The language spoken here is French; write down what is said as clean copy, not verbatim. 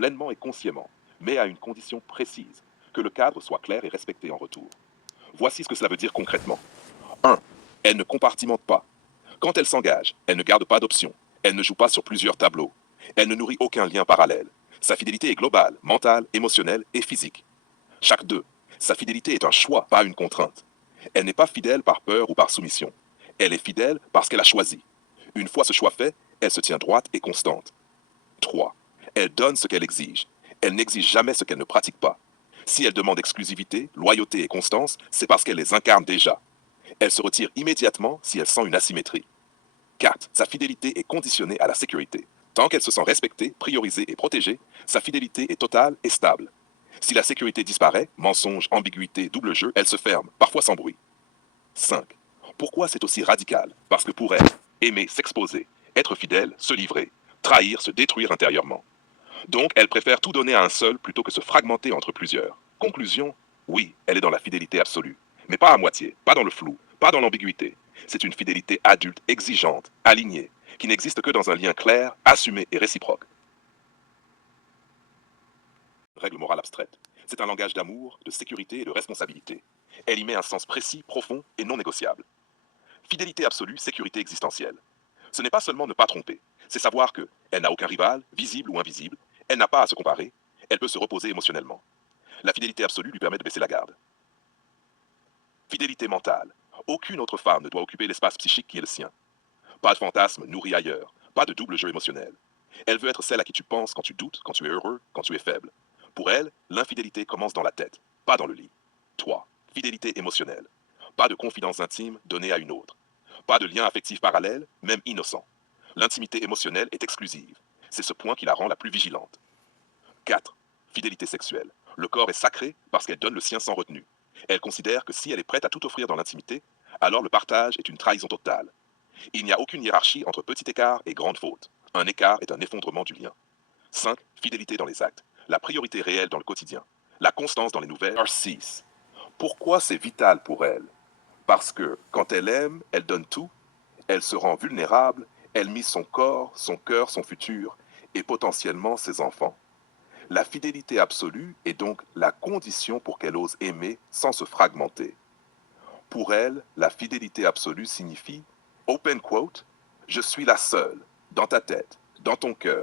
pleinement et consciemment, mais à une condition précise, que le cadre soit clair et respecté en retour. Voici ce que cela veut dire concrètement. 1. Elle ne compartimente pas. Quand elle s'engage, elle ne garde pas d'options. Elle ne joue pas sur plusieurs tableaux. Elle ne nourrit aucun lien parallèle. Sa fidélité est globale, mentale, émotionnelle et physique. Chaque 2. Sa fidélité est un choix, pas une contrainte. Elle n'est pas fidèle par peur ou par soumission. Elle est fidèle parce qu'elle a choisi. Une fois ce choix fait, elle se tient droite et constante. 3. Elle donne ce qu'elle exige. Elle n'exige jamais ce qu'elle ne pratique pas. Si elle demande exclusivité, loyauté et constance, c'est parce qu'elle les incarne déjà. Elle se retire immédiatement si elle sent une asymétrie. 4. Sa fidélité est conditionnée à la sécurité. Tant qu'elle se sent respectée, priorisée et protégée, sa fidélité est totale et stable. Si la sécurité disparaît, mensonge, ambiguïté, double jeu, elle se ferme, parfois sans bruit. 5. Pourquoi c'est aussi radical? Parce que pour elle, aimer, s'exposer, être fidèle, se livrer, trahir, se détruire intérieurement. Donc, elle préfère tout donner à un seul plutôt que se fragmenter entre plusieurs. Conclusion, oui, elle est dans la fidélité absolue, mais pas à moitié, pas dans le flou, pas dans l'ambiguïté. C'est une fidélité adulte, exigeante, alignée, qui n'existe que dans un lien clair, assumé et réciproque. Règle morale abstraite. C'est un langage d'amour, de sécurité et de responsabilité. Elle y met un sens précis, profond et non négociable. Fidélité absolue, sécurité existentielle. Ce n'est pas seulement ne pas tromper, c'est savoir qu'elle n'a aucun rival, visible ou invisible, elle n'a pas à se comparer, elle peut se reposer émotionnellement. La fidélité absolue lui permet de baisser la garde. Fidélité mentale. Aucune autre femme ne doit occuper l'espace psychique qui est le sien. Pas de fantasme nourri ailleurs, pas de double jeu émotionnel. Elle veut être celle à qui tu penses quand tu doutes, quand tu es heureux, quand tu es faible. Pour elle, l'infidélité commence dans la tête, pas dans le lit. 3. Fidélité émotionnelle. Pas de confidence intime donnée à une autre. Pas de lien affectif parallèle, même innocent. L'intimité émotionnelle est exclusive. C'est ce point qui la rend la plus vigilante. 4. Fidélité sexuelle. Le corps est sacré parce qu'elle donne le sien sans retenue. Elle considère que si elle est prête à tout offrir dans l'intimité, alors le partage est une trahison totale. Il n'y a aucune hiérarchie entre petit écart et grande faute. Un écart est un effondrement du lien. 5. Fidélité dans les actes. La priorité réelle dans le quotidien. La constance dans les nouvelles. 6. Pourquoi c'est vital pour elle? Parce que quand elle aime, elle donne tout, elle se rend vulnérable, elle mise son corps, son cœur, son futur et potentiellement ses enfants. La fidélité absolue est donc la condition pour qu'elle ose aimer sans se fragmenter. Pour elle, la fidélité absolue signifie, open quote, je suis la seule, dans ta tête, dans ton cœur.